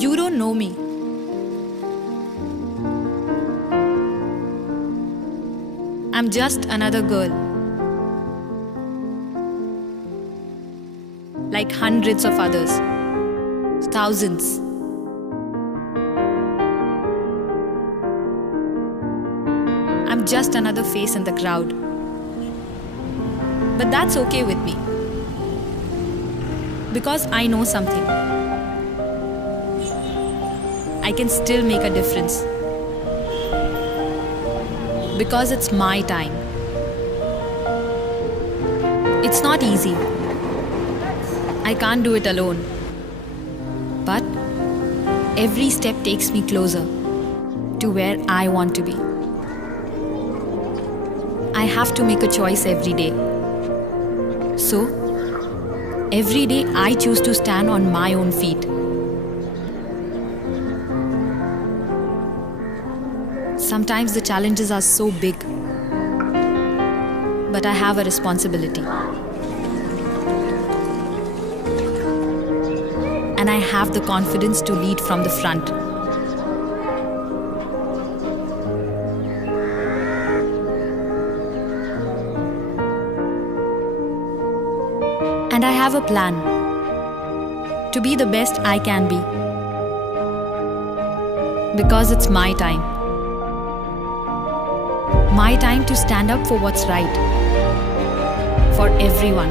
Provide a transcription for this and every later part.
You don't know me. I'm just another girl. Like hundreds of others. Thousands. I'm just another face in the crowd. But that's okay with me. Because I know something. I can still make a difference. Because it's my time. It's not easy. I can't do it alone. But every step takes me closer to where I want to be. I have to make a choice every day. So, every day I choose to stand on my own feet. Sometimes the challenges are so big, but I have a responsibility. And I have the confidence to lead from the front. And I have a plan to be the best I can be. Because it's my time. My time to stand up for what's right. For everyone.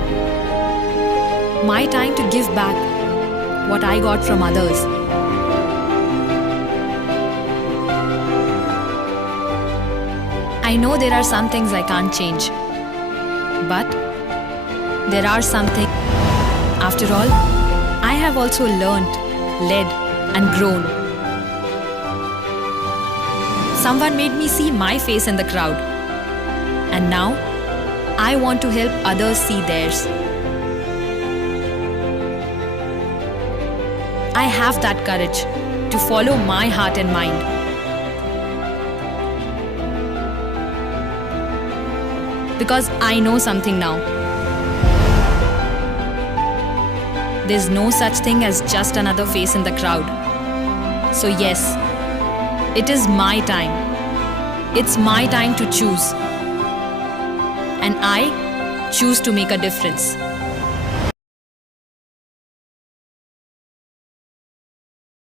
My time to give back what I got from others. I know there are some things I can't change. But there are some things. After all, I have also learnt, led, and grown. Someone made me see my face in the crowd. And now, I want to help others see theirs. I have that courage to follow my heart and mind. Because I know something now. There's no such thing as just another face in the crowd. So yes, it is my time. It's my time to choose. And I choose to make a difference.